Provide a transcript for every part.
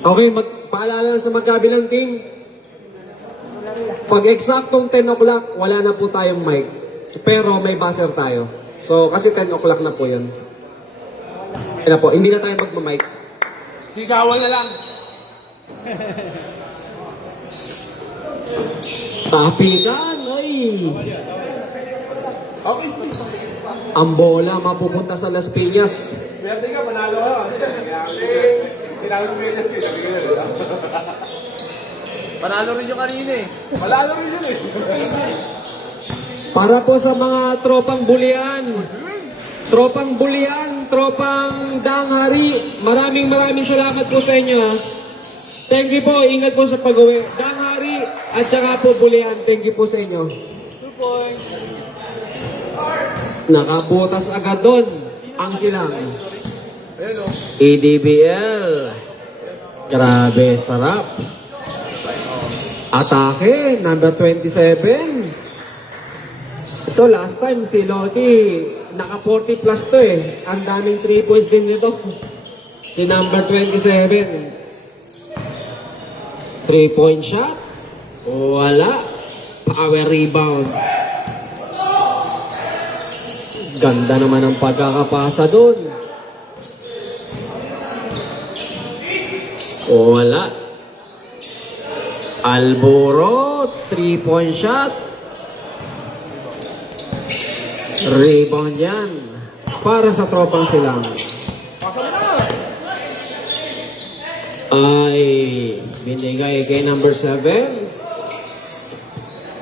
Okay, paalala sa magkabilang team. Pag eksaktong 10 o'clock, wala na po tayong mic. Pero may buzzer tayo. So, kasi 10 o'clock na po yun. Kaya po, hindi na tayo magmamic. Sigawan na lang. Tapikan, ay! Okay. Ang bola mapupunta sa Las Piñas. Swerte ka, panalo ka. Tinawag mo yung SQ, sabi ko yun. Panalo rin yung kanina eh. Panalo rin yun eh. Para po sa mga tropang bulian. Tropang bulian, tropang danghari. Maraming salamat po sa inyo ha. Thank you po, ingat po sa pag-uwi. Danghari at saka po bulian, thank you po sa inyo. 2 points. Nakabutas agad doon ang silang. Ayun o. ADBL. Grabe, sarap. Atake, number 27. Ito, last time si Lottie, naka 40 plus to eh. Ang daming 3 points din nito. Si number 27. 3-point shot. Wala. Power rebound. Ganda naman ang pagkakapasa doon. Wala. Alboro, 3-point shot. Rebound yan. Para sa tropang silang. Ay, binigay kay number 7.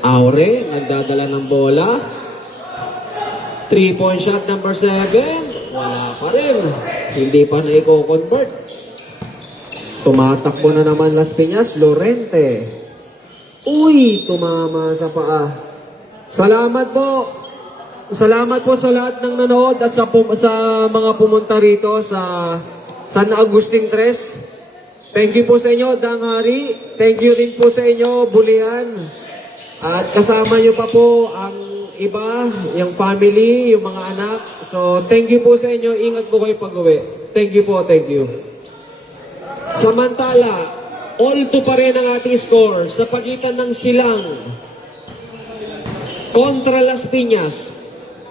Aure, nagdadala ng bola. 3-point shot number 7. Wala pa rin. Hindi pa na i-convert. Tumatakbo na naman Las Piñas. Lorente. Uy, tumama sa paa. Salamat po. Salamat po sa lahat ng nanood at sa mga pumunta rito sa San Agustin 3. Thank you po sa inyo, Danghari. Thank you rin po sa inyo, Bulian. At kasama nyo pa po ang iba, yung family, yung mga anak. So, thank you po sa inyo. Ingat po kayo pag-uwi. Thank you po, thank you. Samantala, all to pa rin ang ating score sa pagitan ng Silang kontra Las Piñas.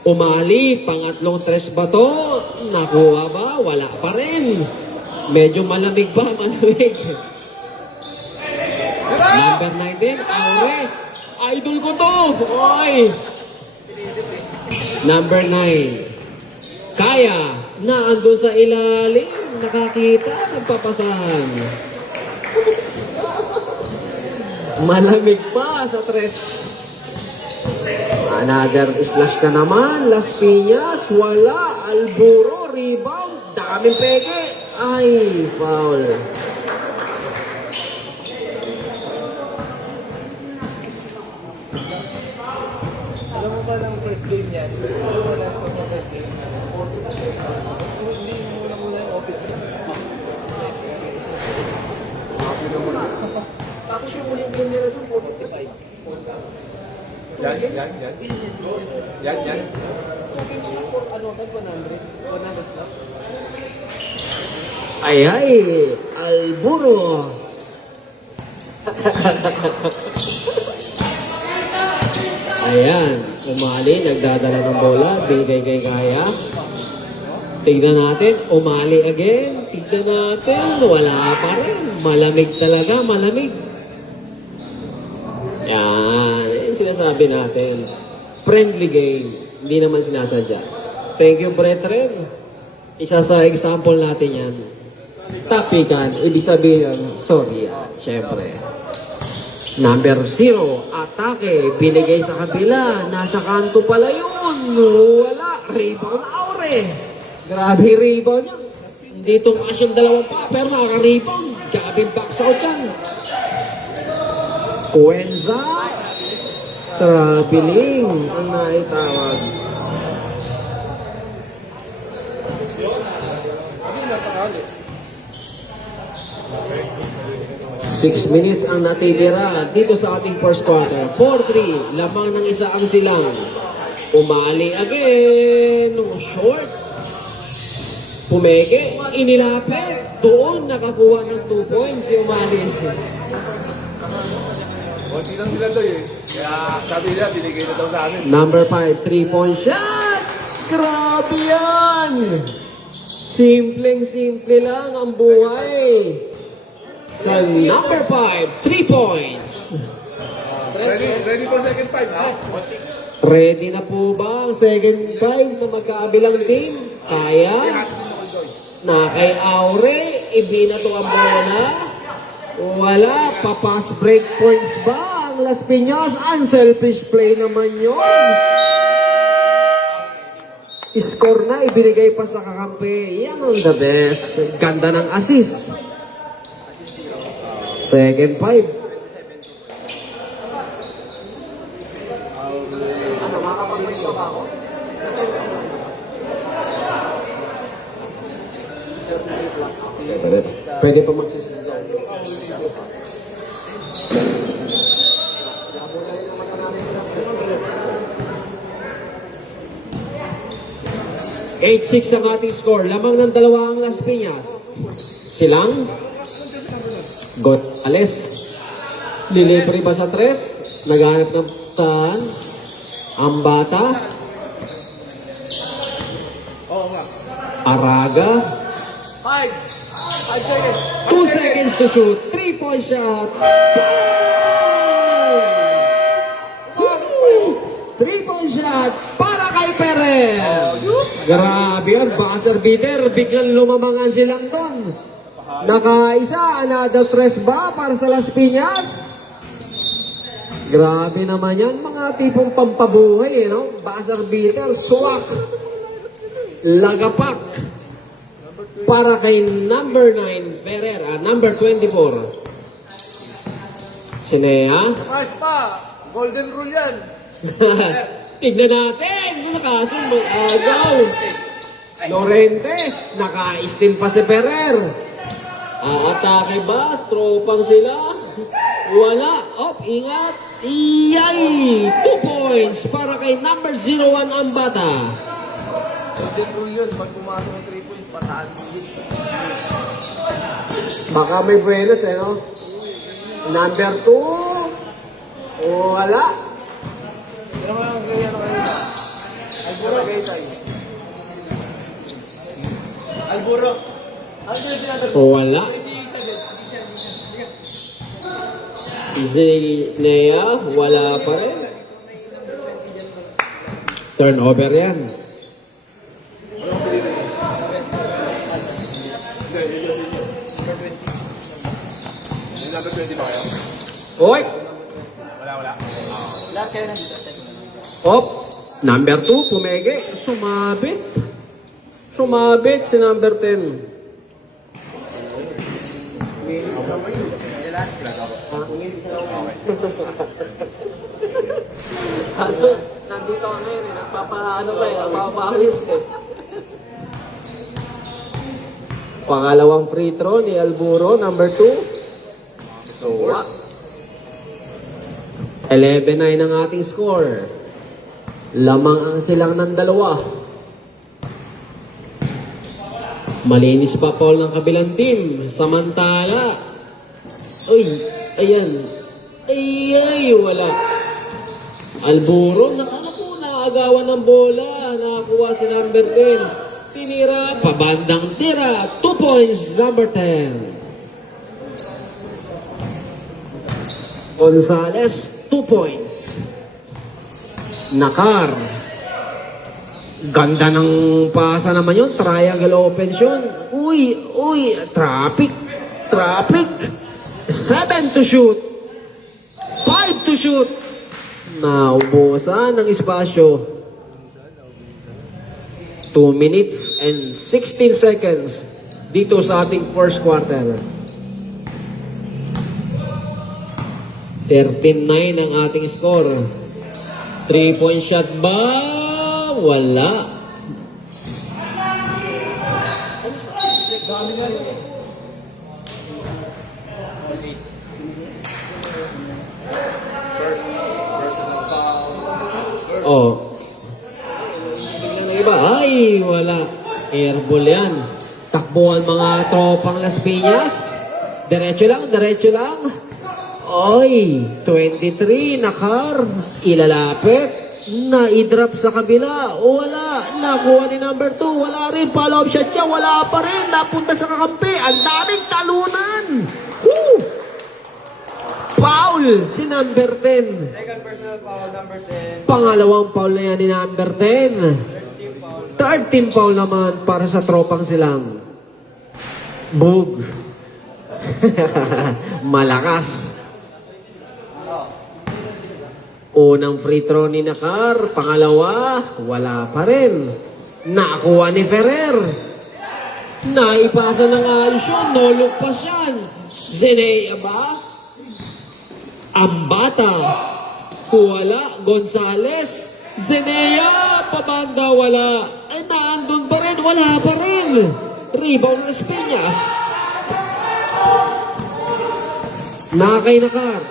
Umali, pangatlong 3 ba to? Nakuha ba? Wala pa rin. Medyo malamig pa, malamig. Number 19, Aure. Idol ko to! Oy! Number 9, Kaya, na andun sa ilalim, nakakita, nagpapasahan. Malamig pa sa 3. Another slash ka naman, Las Piñas, wala, Alburo, rebound, daming peke. Ay, foul. Alam mo ba ng first game yan? Alam mo last one ng first game? Hindi muna yung open. Tapos yung muling game nila doon, 45. Yan. Two games yung ano, 100 plus. Ay, Alburo. Ayan, umali, nagdadala ng bola, bigay kay Kaya. Tignan natin, umali again. Tignan natin, wala pa rin. Malamig talaga, malamig. Yan, yung sinasabi natin. Friendly game, hindi naman sinasadya. Thank you, brethren. Isa sa example natin yan. Tapikan, ibig sabihin yan, sorry yan, syempre. Number 0, atake, binigay sa kabila, nasa kanto pala yun. Wala, rebound Aure. Grabe rebound yan. Hindi tumaas yung dalawang pa, pero nakaka-rebound. Grabe box out yan. Cuenza, traveling, ang naitawag. 6 minutes ang natitira dito sa ating first quarter. 4-3, lamang ng isa ang Silang. Umali again, short. Pumeke, inilapit. Doon nakakuha ng 2 points si Umali. Konti lang sila to eh. Kaya sabi nila, binigay na daw sa amin. Number 5, 3-point shot! Grabe yan! Simpleng-simple lang ang buhay. Sa number 5, 3 points. Ready for second five, ha? Ready na po ba ang second 5 na magkaabilang team? Kaya? Na kay Aure, ibinato ang bola. Wala, papas break points ba ang Las Piñas? Unselfish play naman yun. Score na, ibinigay pa sa kakampi. Yan ang the best. Ganda ng assist. Second 5. Pwede pa magsisisa. 8-6 ang ating score. Lamang ng dalawa ang Las Piñas. Silang Gonzales. Lilibre ba sa 3? Naghanap ng saan? Ang bata. Oo nga. Araga. 5 seconds. 2 seconds to shoot. 3-point shot. 3-point shot para kay Perez. Grabe yan. Buzzer beater. Biglang lumamangan silang doon. Nakaisa. Another tres ba para sa Las Piñas? Grabe naman yan. Mga tipong pampabuhay. No? Buzzer beater. Swak. Lagapak. Para kay number 9, Ferrer, number 24. Sinea. Mas pa. Golden rule yan. Tignan natin kung nakasunod. Agaw. Lorente, naka-steam pa si Ferrer. Atake ba? Tropang sila. Wala. Op, ingat. Iyay! 2 points para kay number 01 ang bata. Golden rule yun. Pag pumasok ng 3 points, pataan. Baka may buenos no? Number 2. Wala. Pero mga kaya na kayo. Alburo. Alburo. Alburo sila. Wala. Zinea, wala pa rin. Turnover yan. Number 20 ba kayo? Oy! Wala. Lahat kayo nandito. Op! Number 2, pumege. Sumabit. Sumabit si number 10. Kaso, nandito ka ngayon eh. Nagpapaano pa eh. Nagpapawis eh. Pangalawang free throw ni Alburo, number 2. So what? 11-9 ang ating score. Lamang ang silang ng dalawa. Malinis pa Paul ng kabilang team. Samantala. Uy, ayan. Ay, wala. Alburo, nakagawan ng bola. Nakakuha si number 10. Tinira, pabandang tira. 2 points, number 10. Gonzales, 2 points. Nakar. Ganda ng pasa naman yun. Triangle opens yun. Uy, traffic. 7 to shoot. 5 to shoot. Naubusan ng espasyo. 2 minutes and 16 seconds dito sa ating first quarter. 13-9 ang ating score. 3-point shot ba? Wala. Oh. Biglang iba. Ay, wala. Airball yan. Takbo Tumatakbo ang mga tropang Las Piñas. Diretso lang, diretso lang. Oy, 23, Nakar. Ilalapit. Na-drop sa kabila. Wala. Nakuha ni number 2. Wala rin. Follow-up shot niya. Wala pa rin. Napunta sa kakampi. Ang daming talunan. Woo! Foul si number 10. Second personal foul, number 10. Pangalawang foul na yan ni number 10. Third team foul naman para sa tropang silang. Boog. Malakas. Unang free throw ni Nakar. Pangalawa, wala pa rin. Nakuha ni Ferrer. Naipasa ng ayos yun. No look pa siya. Zenea ba? Ambata. Wala. Gonzales. Zenea. Pabanda. Wala. Ay, naandun pa rin. Wala pa rin. Rebound Las Piñas. Nakay Nakar.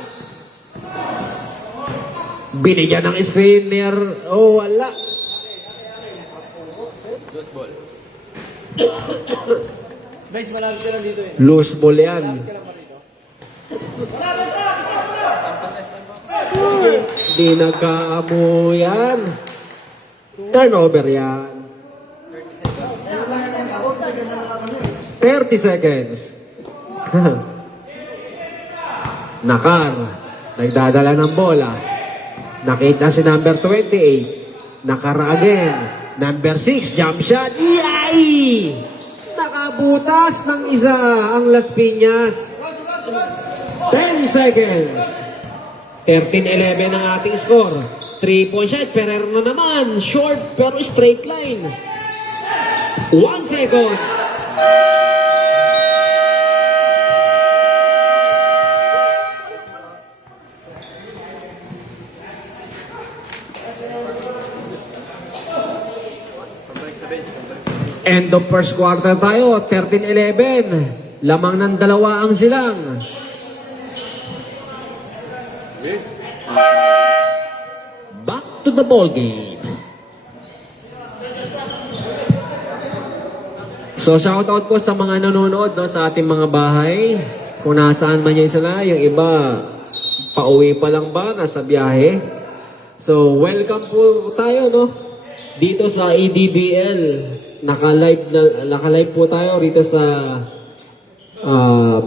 Binigyan ng screener. Oh, wala. Loose ball. Guys, malapit ka lang dito eh. Loose ball yan. Di nagkaamo yan. Turnover yan. 30 seconds. Nakar. Nagdadala ng bola. Nakita si number 28. Nakara again. Number 6, jump shot. Yay! Nakabutas ng isa ang Las Piñas. 10 seconds. 13-11 ang ating score. 3-point shot. Ferrer na naman. Short pero straight line. 1 second. End of first quarter tayo, 13-11. Lamang ng dalawa ang silang. Back to the ball game. So shout out po sa mga nanonood no, sa ating mga bahay. Kung nasaan man yung sila, yung iba pauwi pa lang ba, nasa biyahe. So welcome po tayo no dito sa EDBL. Naka-live po tayo rito sa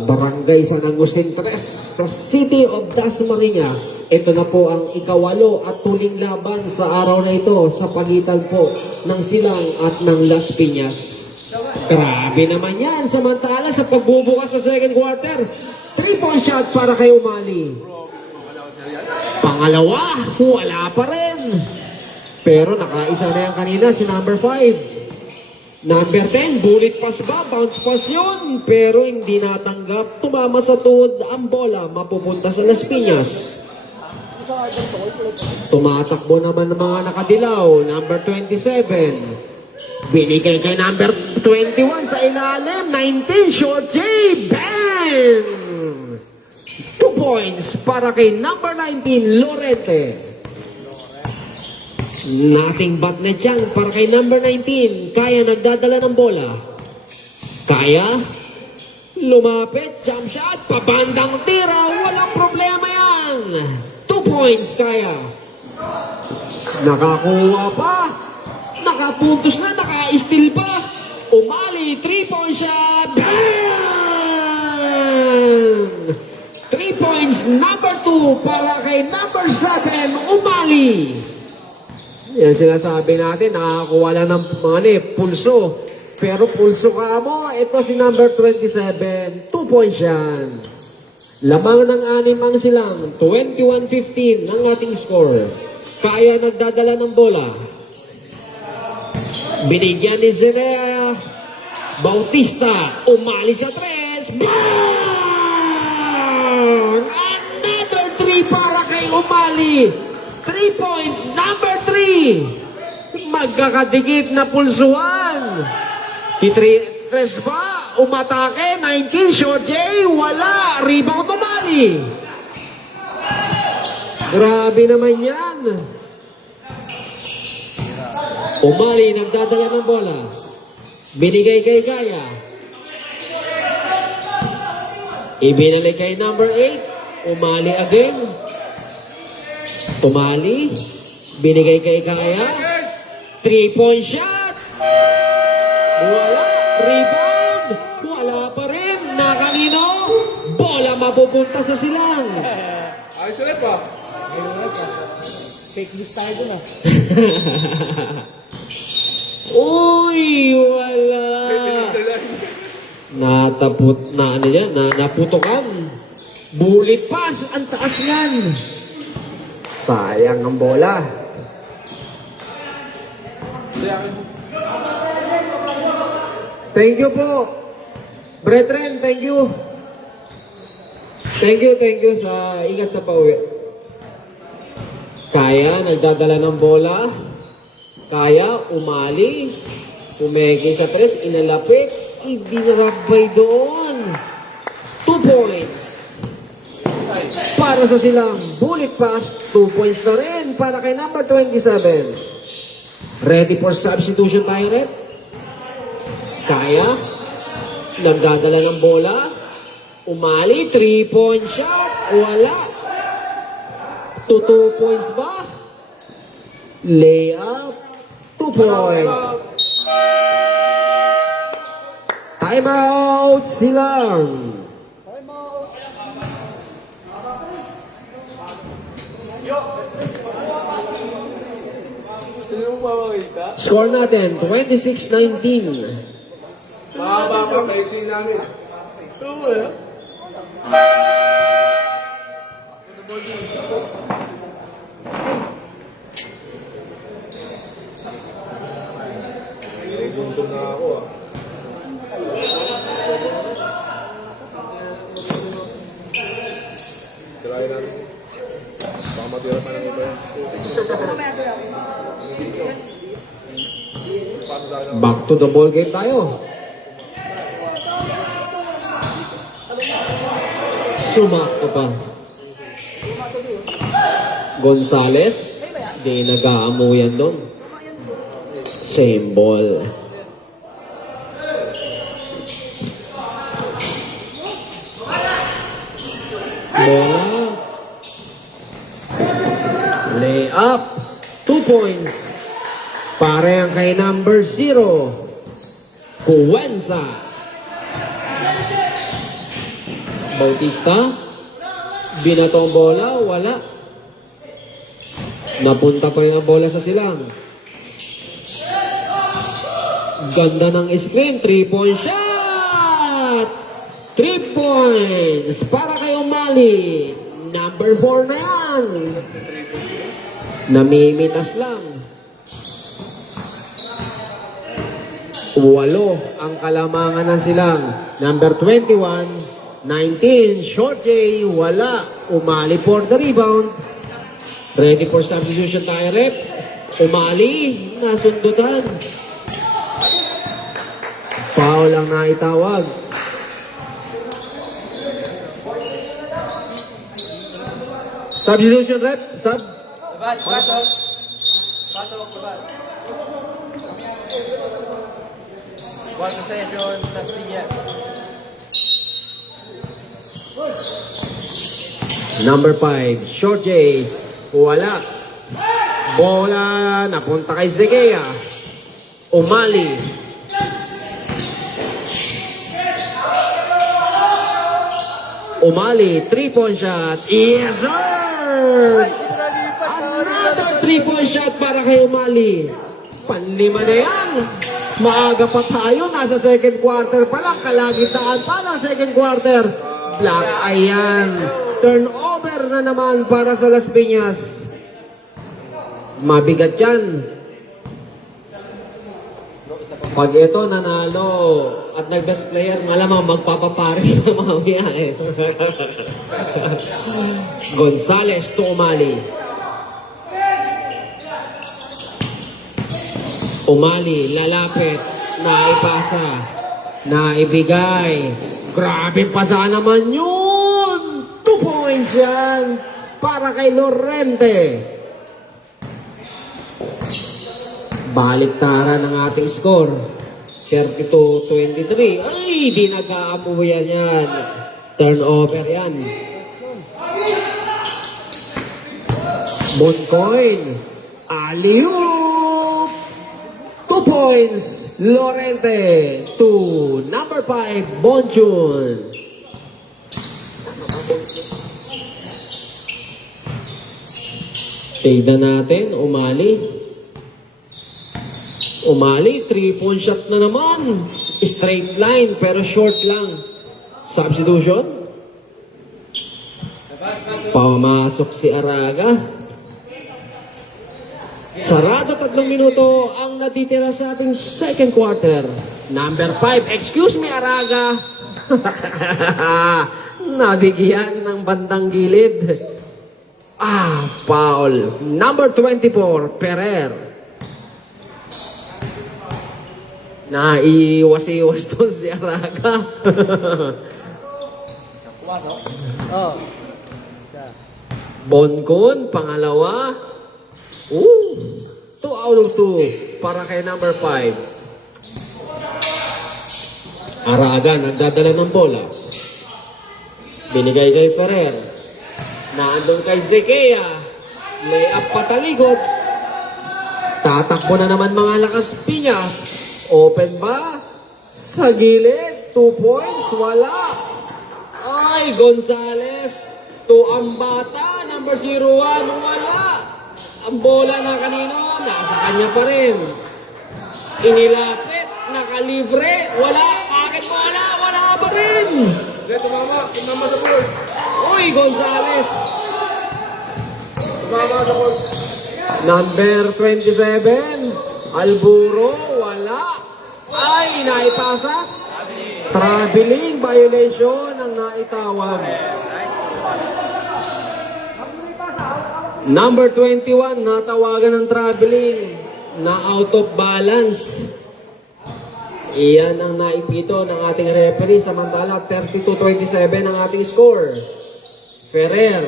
Barangay San Agustin 3 sa City of Dasmariñas. Ito na po ang ikawalo at huling laban sa araw na ito sa pagitan po ng Silang at ng Las Piñas. Grabe naman yan. Samantala sa pagbubukas sa second quarter, 3-point shot para kay Umali. Pangalawa, wala pa rin. Pero nakaisa na yan kanina si number 5. Number 10, bullet pass ba? Bounce pass yun. Pero hindi natanggap. Tumama sa tuhod ang bola. Mapupunta sa Las Piñas. Tumatakbo naman ng mga nakadilaw. Number 27. Binigay kay number 21 sa ilalim. 19, short J. Bang! 2 points para kay number 19, Lorente. Nothing but net yan para kay number 19. Kaya nagdadala ng bola. Kaya lumapit, jump shot, pabandang tira. Walang problema yan. 2 points Kaya. Nakakuha pa. Nakapuntos na, naka-steal pa. Umali, 3-point shot. Bang! 3 points, number 2 para kay number 7, Umali. Yan sinasabi natin, nakakuha lang ng mga pulso. Pero pulso ka mo, ito si number 27, 2 points yan. Lamang ng 6 ang silang, 21-15 ang ating score. Kaya nagdadala ng bola. Binigyan ni Zenea Bautista, umali sa 3. Bang! Another 3 para kay Umali. 3 points, number 3. Magkakadikit na pulsuan. Tres ba? Umatake, 19, short J, wala. Rebound Umali. Grabe naman yan. Umali, nagdadala ng bola. Binigay kay Gaya. Ibinalik kay number 8. Umali again. Umali. Binigay kay Kaya. 3-point shot. Wala. Rebound. Wala pa rin. Nakanino. Bola mapupunta sa silang. Ayos ulit pa. Ayos ulit pa. Fake news tayo dun ah. Uy, wala. Naputukan. Bullet pass. Ang taas yan. Sayang ang bola. Thank you po. Brethren, thank you. Thank you sa ingat sa pauwi. Kaya, nagdadala ng bola. Kaya, umali. Umeke sa 3, inalapit. Ibinarabay doon. 2 points. Para sa silang bullet pass, 2 points na rin para kay number 27. Ready for substitution tayo, Rep? Kaya, nagdadala ng bola. Umali, 3-point shot. Wala. 2 points ba? Layup, 2 points. Time out silang. Score natin, 26-19. Mahaba pa, racing namin. Bunto na ako ah. Try natin. Baka matira pa ng iba yan. Back to the ball game tayo. Sumakto pa. Gonzales. Di nag-aamuyan doon. Same ball. Bola. Lay up. 2 points. Pare ang kay number 0. Cuenza. Bautista. Binato ang bola. Wala. Napunta pa yung bola sa silang. Ganda ng screen. 3-point shot! 3 points para kay Umali. Number 4 na yan. Namimitas lang. 8 ang kalamangan ng silang. Number 21, 19, Short J, wala. Umali for the rebound. Ready for substitution tayo, Rep. Umali, nasundutan. Foul ang naitawag. Substitution, Rep. Sub. Batok. Batok. One possession, tas bigyan. Number 5, Short J. Wala. Bola, napunta kay Zegea. Umali. Umali, 3-point shot. Yes, sir! Another 3-point shot para kay Umali. Panlima na yan. Maaga pa tayo. Nasa second quarter pa lang. Kalagitaan pa lang second quarter. Black ayan. Turnover na naman para sa Las Piñas. Mabigat yan. Pag ito nanalo at nag-best player, malamang magpapapares na mamaya eh. Gonzales to Umali. Umali, lalapit, naipasa, naibigay. Grabe pa sana naman yun! 2 points yan para kay Lorente. Baliktaran ng ating score. 32-23. Ay, di nag-aamuyan yan. Turnover yan. Moncoin. Alley-oop. 2 points. Lorente to number 5, Bonchun. Tignan natin, Umali. Umali, 3-point shot na naman. Straight line, pero short lang. Substitution. Pamasok si Araga. Sarado 3 minuto ang natitira sa ating second quarter. Number 5, excuse me Araga. Nabigyan ng bandang gilid. Foul. Number 24, Ferrer. Naiwas-iwas doon si Araga. Pumasok? Oo. Boncon, pangalawa. 2 out of 2 para kay number 5. Araga, nagdadala ng bola. Binigay kay Ferrer. Naandun kay Zekea. Layup patalikod. Tatakbo na naman mga lakas Piñas. Open ba? Sa gilid. 2 points. Wala. Ay, Gonzales. To Ambata. Number 01. Wala. Ang bola na kanino. Nasa kanya pa rin. Inilapit. Nakalibre. Wala. Bakit wala? Wala pa rin. Tumama sa board. Uy, Gonzales. Tumama sa board. Number 27, Alburo, wala. Ay, naipasa. Traveling violation ang naitawag. Number 21, natawagan ng traveling na out of balance. Iyan ang naipito ng ating referee. Samantala, 32-27 ang ating score. Ferrer,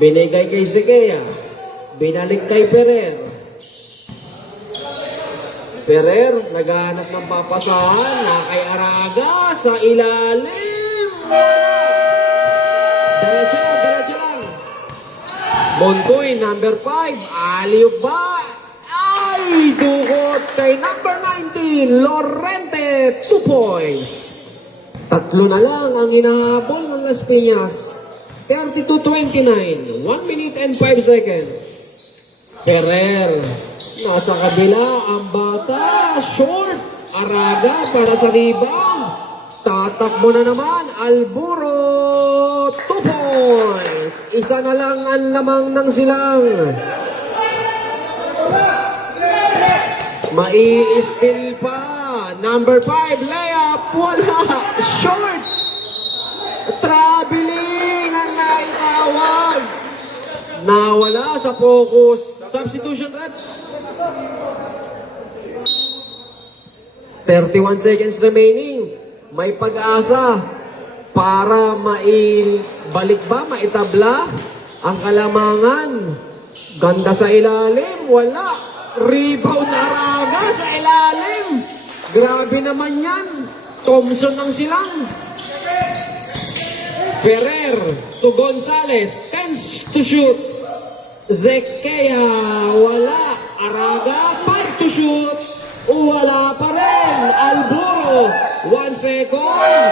binigay kay Zekea. Binalik kay Ferrer. Ferrer, naghahanap ng papasahan na kay Araga sa ilalim. Diretso lang. Montoy, number 5. Alley-oop ba? Ay, dukot kay number 19, Lorente, 2 points. 3 na lang ang hinahabol ng Las Piñas. 32-29, 1 minute and 5 seconds. Ferrer, nasa kabila ang bata, short. Araga para sa rebound. Tatakbo na naman, Alburo, 2 points. Isa na lang ang lamang ng silang. Mai-steal pa. Number 5, layup. Wala. Short. Traveling ang naitawag. Nawala sa focus. Substitution rep. 31 seconds remaining. May pag-asa para maibalik ba, maitabla ang kalamangan. Ganda sa ilalim. Wala. Rebound na Araga sa ilalim. Grabe naman yan. Thompson ng silang. Ferrer to Gonzales. 10 to shoot. Zekea. Wala. Araga. 5 to shoot. Wala pa rin. Alburo. 1 second.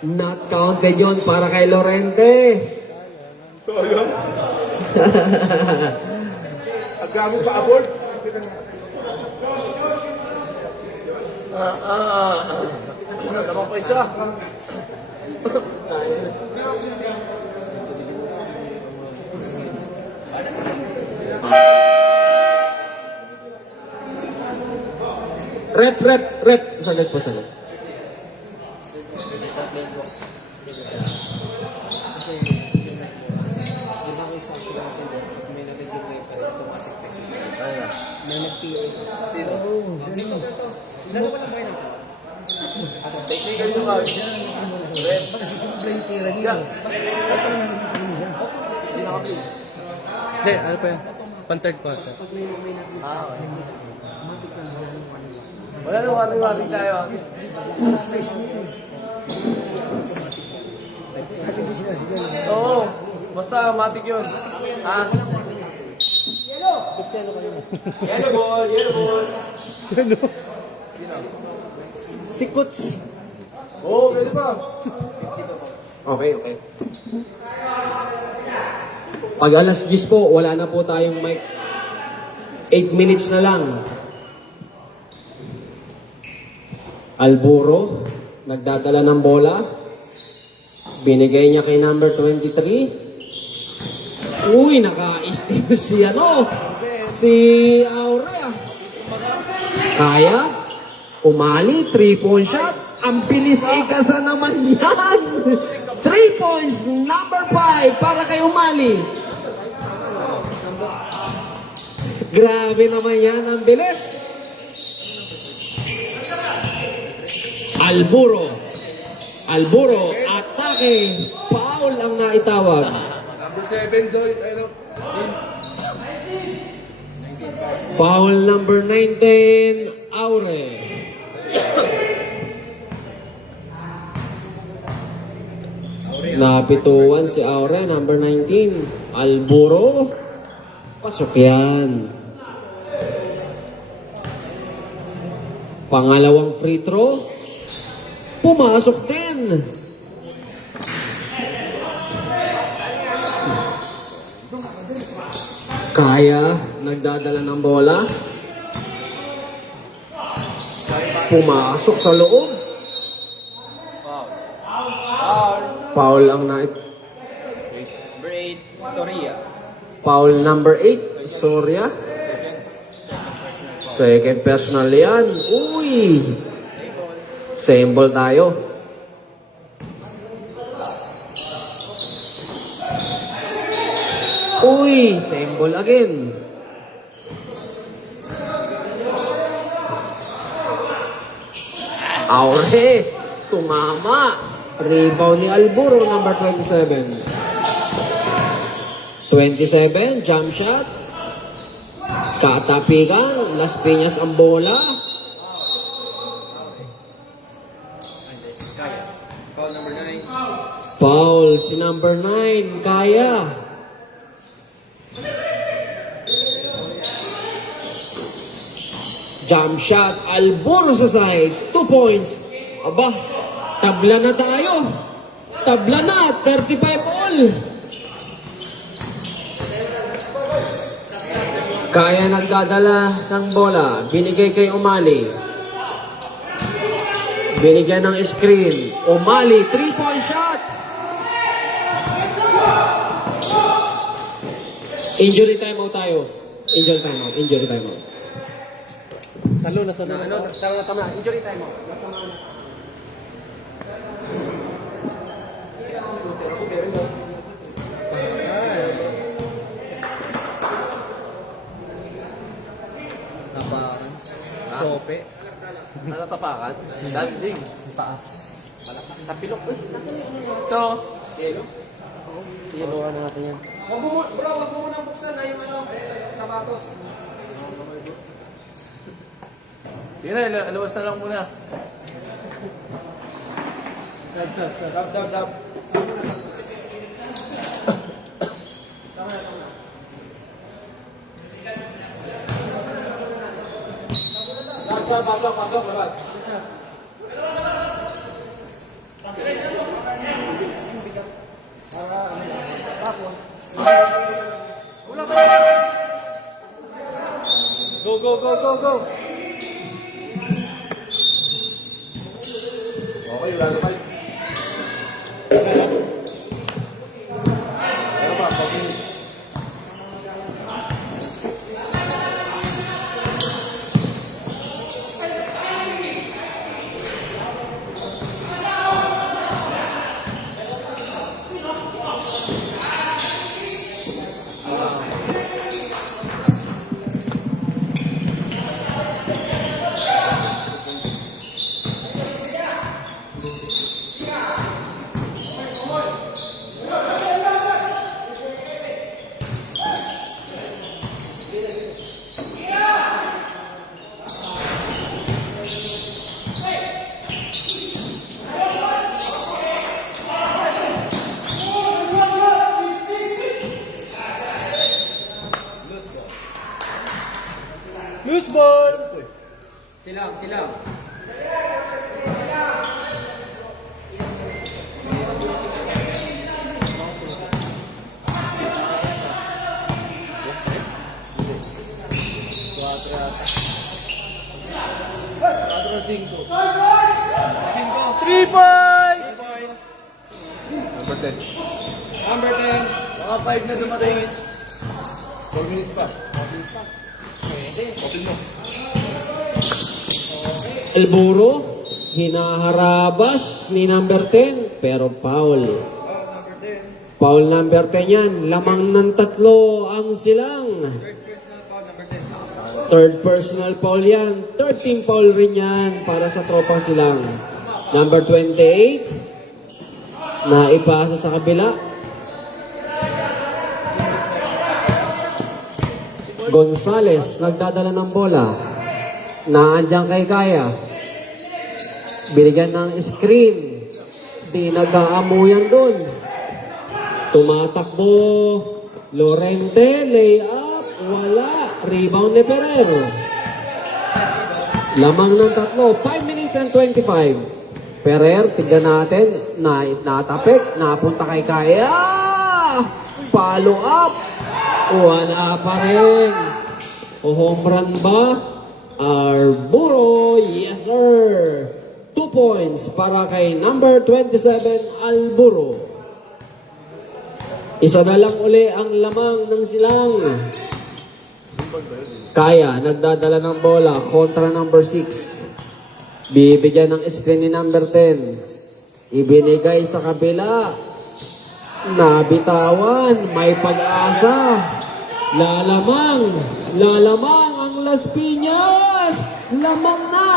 Not counted yun para kay Lorente. Sorry. Agami pa abort. Naman ko isa. Rep. Sagad po, sagad. May nag-PA. Sino? Sino ba lang kayo ng tawag? Technical sa kawin siya. Mag-play tira niya. Hindi nakapil. Hindi, ano pa yan? Pan-third quarter. Wala na wari-wari tayo. Oo. Basta matik yun. Ha? Yellow ball, yellow ball. Sikuts. Oo, pwede pa. Okay, okay. Pag alas 10 po, wala na po tayong mic. 8 minutes na lang. Alburo, nagdadala ng bola. Binigay niya kay number 23. Uy, naka-steam si si Aurea. Kaya, umali, 3-point shot. Ang bilis ikasa naman yan. 3 points, number 5 para kay Umali. Grabe naman yan, ang bilis. Alburo, atake, foul ang naitawag. Number 7, Doy. Foul number 19, Aure. Napituan si Aure, number 19. Alburo, pasok yan. Pangalawang free throw, pumasok din. Kaya, nagdadala ng bola. Pumasok sa loob. Foul ang nait. Number 8, Soria. Foul number 8, Soria. Second personal yan. Uy! Same ball tayo. Uy! Same ball again. Aure! Tumama! Rebound ni Alburo, number 27. 27, jump shot. Katapikan, Las Piñas ang bola. Foul number 9. Foul si number 9, Kaya. Jump shot, Alburo sa side, 2 points. Aba, tabla na tayo. Tabla na, 35 all. Kaya nagdadala ng bola, binigay kay Umali. Binigyan ng screen. Umali, 3-point shot. Injury timeout tayo. Injury timeout. Salo na salo. Tama. Injury timeout. Tapakan. Sope. Tapakan? Dancing. Tapilok. Ito. Yelo. Yeloan natin yan. Wag mo muna buksan na yung sapatos. Sige na, alawas na lang muna. Stop. Batok. Go. Okay, wala naman. Ano ba, pag- ball! Silang, silang. Cinco. 3 points! Number 10. Number 10. Mga 5 na dumating. 4 minutes pa. 4 minutes pa. Pwede. Open mo. Alburo, hinaharabas ni number 10, pero foul. Number 10. Foul number 10 yan. Lamang ng tatlo ang silang. Third personal foul, number 10. Third personal foul yan. Third team foul rin yan para sa tropa silang. Number 28, na ipasa sa kabila. Gonzales, nagdadala ng bola. Naandyan kay Kaya. Binigyan ng screen. Di nag-aamuyan dun. Tumatakbo. Lorente, layup. Wala. Rebound ni Ferrer. Lamang ng tatlo. 5 minutes and 25. Ferrer, tignan natin. Natapik. Napunta kay Kaya. Follow up. Wala pa rin. O home run ba? Arburo, yes sir. 2 points para kay number 27, Alburo. Isa na lang uli ang lamang ng silang. Kaya, nagdadala ng bola kontra number 6. Bibigyan ng screen ni number 10. Ibinigay sa kabila. Nabitawan, may pag-asa. Lalamang ang Las Piñas. Lamang na.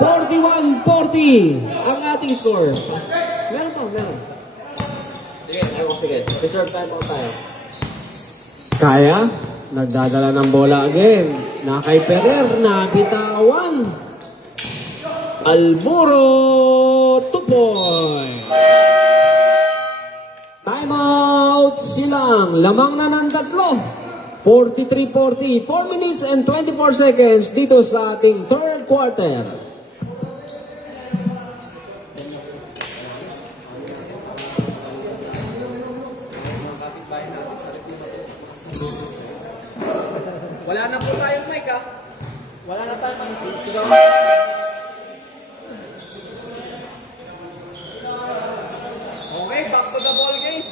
41-40 ang ating score. Meron pa, meron. Sige. Reserve time out tayo. Kaya, nagdadala ng bola again. Na kay Ferrer, nabitawan. Alburo, 2 points. Time out silang. Lamang na ng tatlo. 43-40. 4 minutes and 24 seconds dito sa ating third quarter. Wala na po tayong mic, ah. Wala na tayo pang sigaw. Okay, back to the ball game.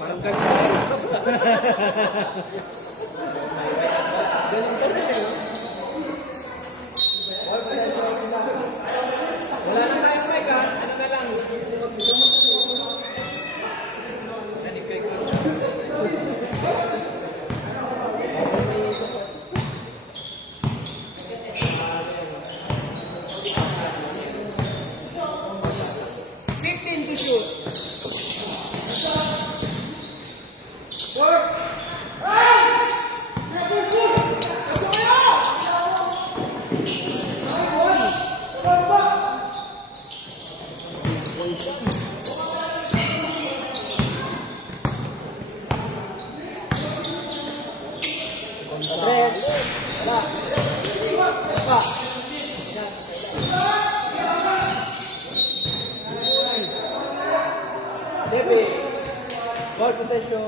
Parang ganun. Ganun ka rin, eh. Wala na tayong mic, ah. Ano na lang? Ball possession.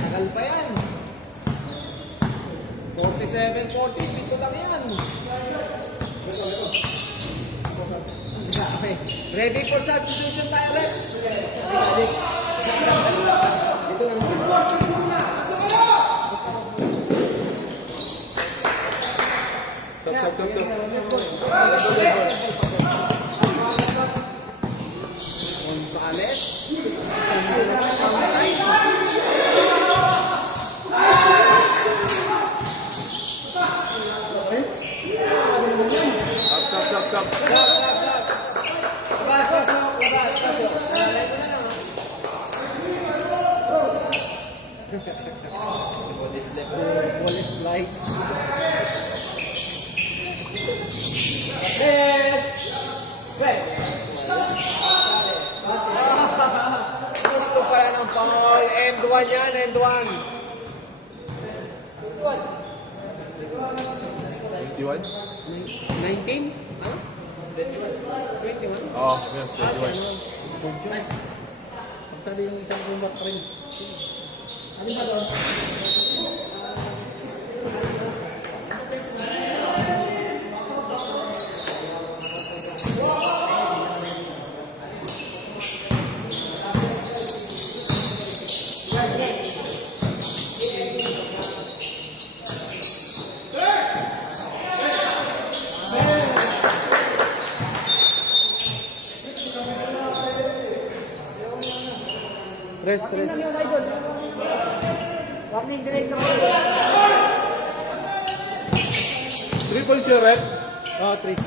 Tagal pa yan. 47-40, pito lang yan. Ready for substitution tayo ulit. Dito lang. Gonzales. Wallace Light. Gusto pala ng foul. End 1 yan, end 1. 21? 19? Ha? 21? Oo, yes, 21. Sabi yung isang rumat rin. Ano ba doon? Rest. Warning, direct ako. 3 points yung rep. Oh, 3.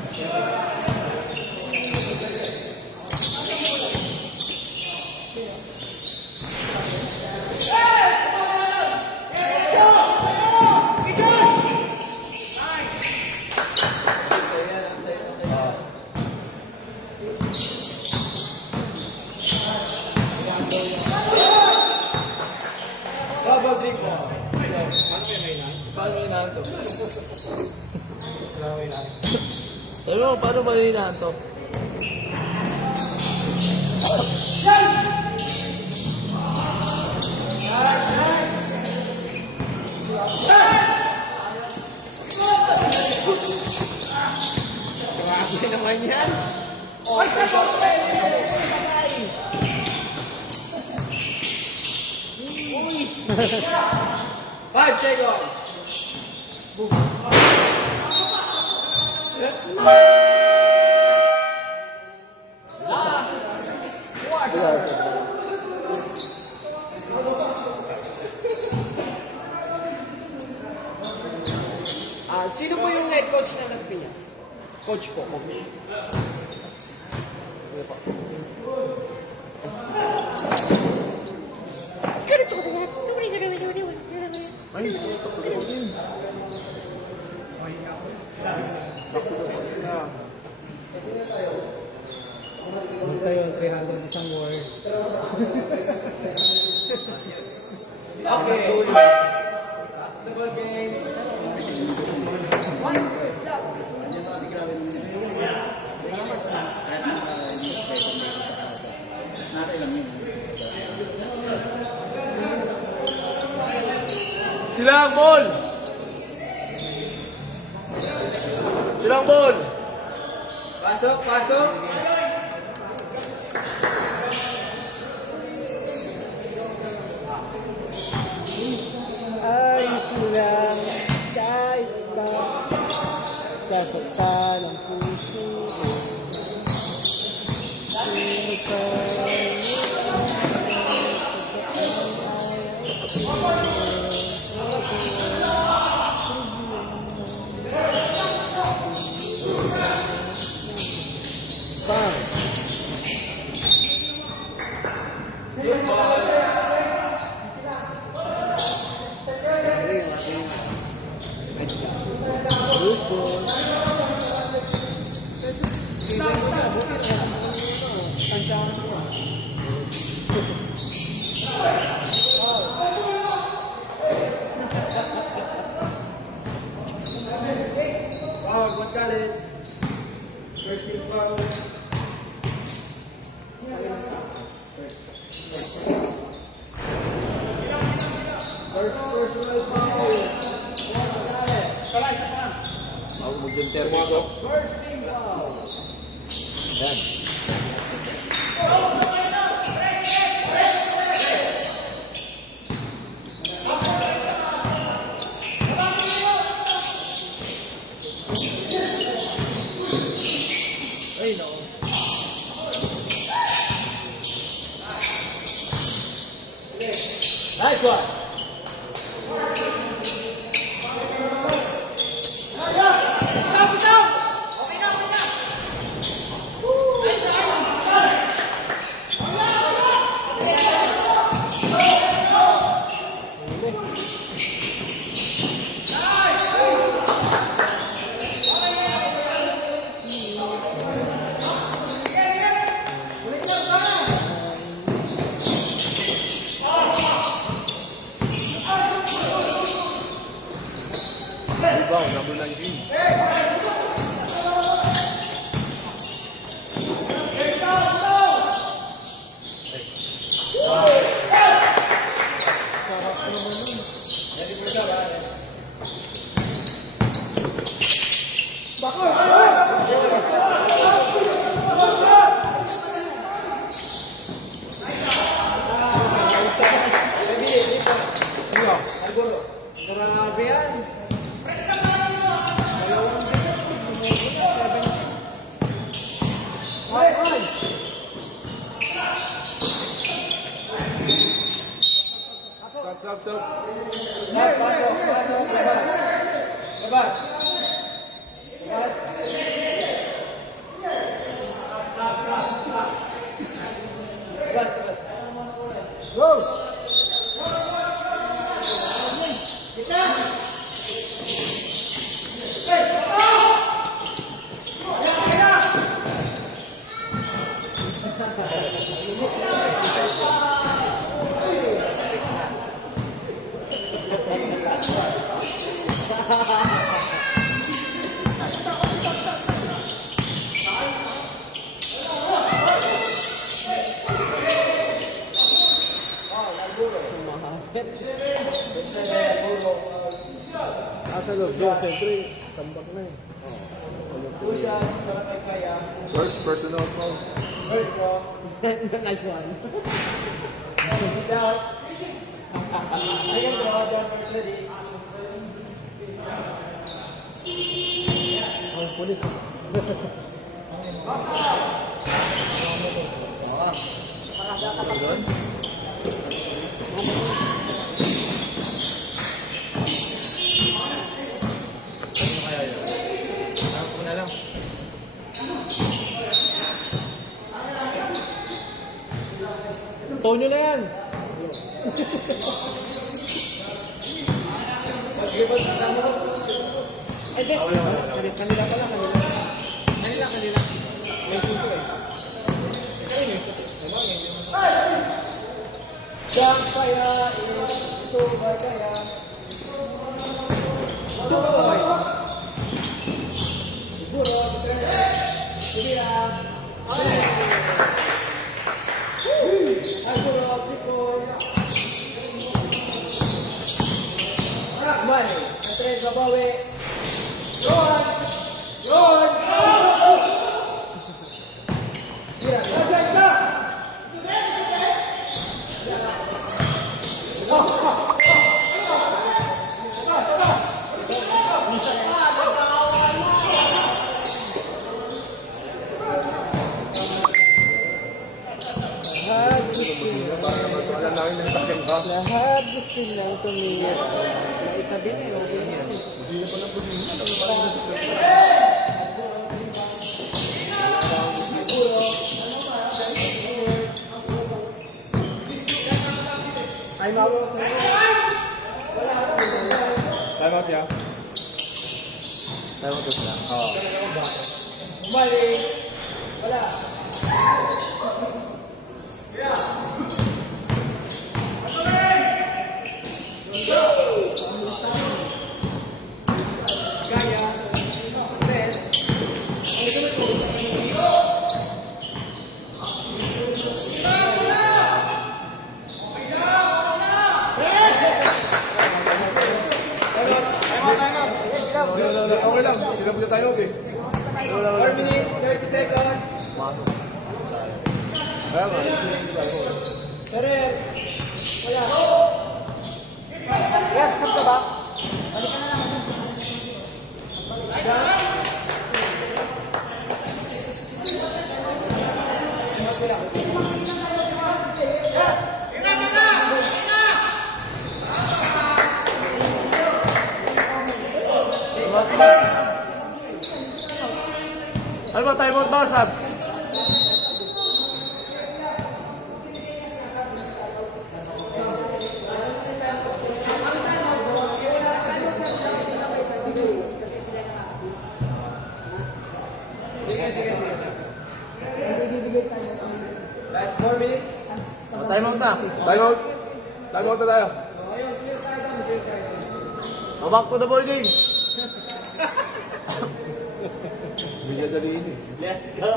Paano hinahan to? Pero paano ba hinahan to? Grabe naman yan. Ay, pero! 5 seconds. Sino po yung head coach ng Las Piñas? Coach po. Sino po? Tayo, 300 isang word. Okay. Silang ball! Silang ball! Pasok. Ayos lang kahit na sasaktan ang puso. Sino ka? Ako mag-interview ko. First team foul. Yan. Nice one. Rebound, number 19. Grabe yan. Stop. Labas. Go! Asa loob, siyempre, tambak na eh. First personal foul. Nice one. Ang pulis. Tonyo na yan. Ay, di. Kanila pala, kanila. May suso eh. Jump kaya, ito ba kaya? Siguro, sige lang. Siguro, Picoy. Smile. Tres, babawi. Yun! Yun! Lahat gusto lang tumingin. Maitabi na yung ganyan. Ay, mawag na. Time out, yeah? Time out lang. Oo. Balik. Wala. Gaya. Tres. Okay lang. Sila po tayo, okay? 4 minutes, 30 seconds. Kaya nga. Pero, wala. Yes, saan ka ba? Balik ka na lang. Time out na. Time out. Time out na tayo. Go back to the ball game. Bigyan daliin eh. Let's go!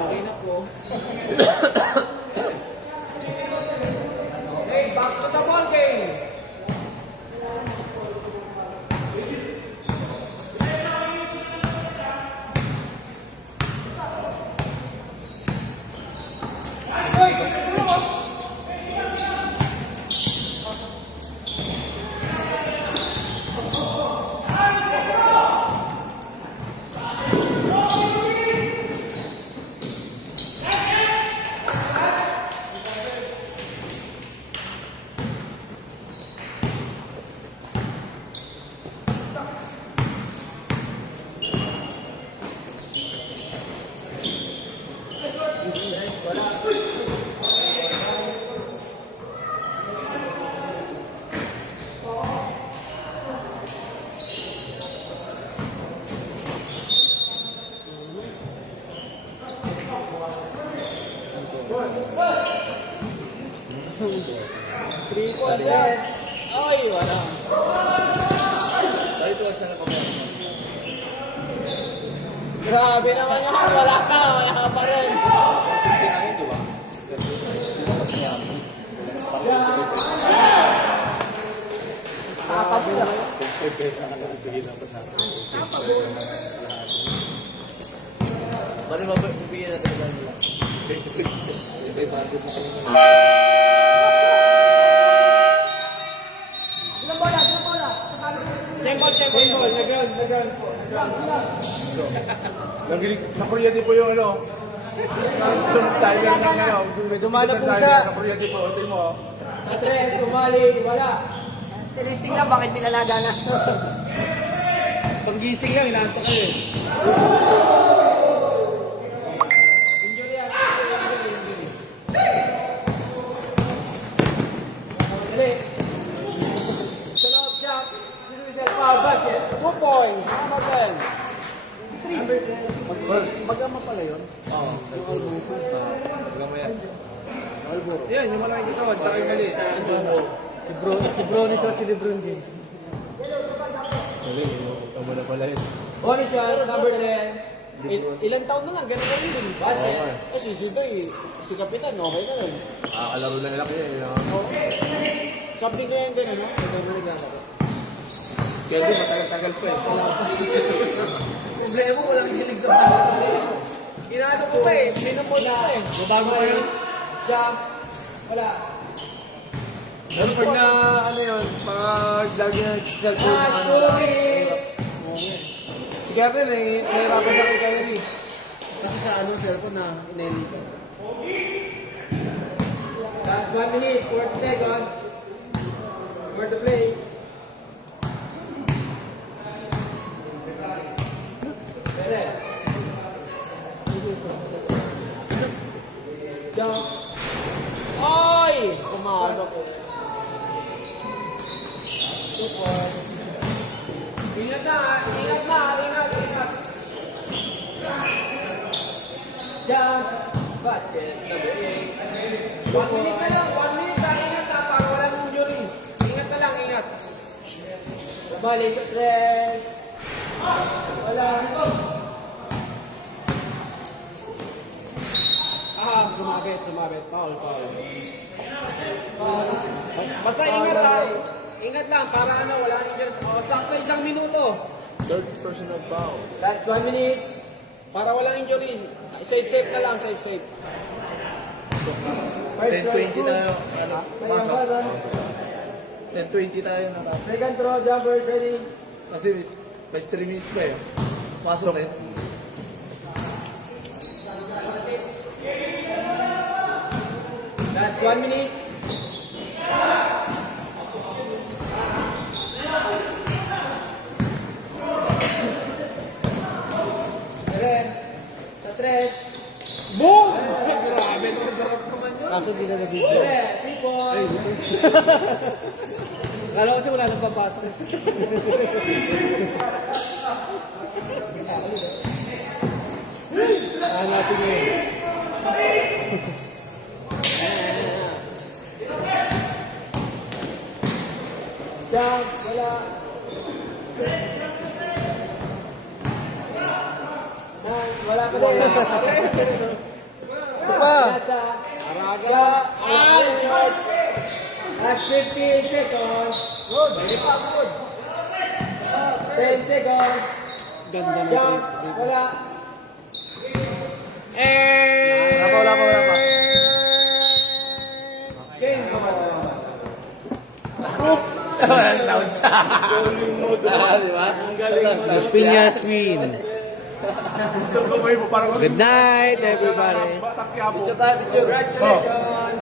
Okay na po. Okay, back to the ball game! Three points yan. Ay, wala. Grabe naman yan. Wala pa rin. Bali ba bibigyan natin ba nila? Sembol. Nakuryente po yung ano. Yung timer ng ano. Dumala po sa- Nakuryente po. Ito mo. Atres, sumali, wala. Tinisting lang, bakit nilalaga na? Pag-gising lang, inaantok ko eh. Injury yan. Dali. Sunod siya. Individual foul, basket. 2 points. Hamilton. 3. Magama pala yun. Oo. Yan, yung malaking katawan, tsaka yung mali. Si Bro nito, si Lebron din. Bonus shot, number 10. Ilang taon na lang, ganun na rin. Basket. Kasi si Kapitan, okay na yun. Kalaro na nila kaya yun. Sabi ko yung ganun, no? Ito na naglalaro. Kaya di, matagal-tagal pa eh. Problema ko lang hilig sa pagkakas. Inaano ko pa eh, pinapod ko eh. Bago pa yun. Jump. Wala. Pero pag na, ano yun, pag lagi na cellphone, Last ano, 2 minutes. si Kevin eh, nahirapan siya kay Kyrie. Kasi sa ano, cellphone na ineli ko. Last 1 minute, 40 seconds. Where to play? Jump. Ay! Pumasok. Ingat na, ingat. Jump. Basket. Number 8. 1 minute na lang, 1 minute na. Ingat na, para walang injury. Ingat na lang, ingat. Balik sa tres. Wala. Sumabit. Foul. Basta ingat lang. Ingat lang, para ano, wala nang injury. O, sakto 1 minuto. Third personal foul. Last 1 minute. Para walang injury. Safe na lang, safe. 10-20 tayo, ano, pasok. Pasok. 10-20 tayo natapos. Second throw, jumper, ready. Kasi may 3 minutes pa eh. Pasok eh. Last 1 minute. Sa tres. Boom! Grabe, ang sarap naman yun. Kaso di na nabigyan. 3 points. Kala ko kasi wala nang papasok. Saan natin yun? Jump, wala. Nine, wala pa din. Isa pa. Nasa. Araga. Short. Last 15 seconds. Good. Hindi pa, good. 10 seconds. Ganda na. Jump, wala. Wala pa. Game. Di ba? Las Piñas win. Good night, everybody. Batak Quiapo. Congratulations.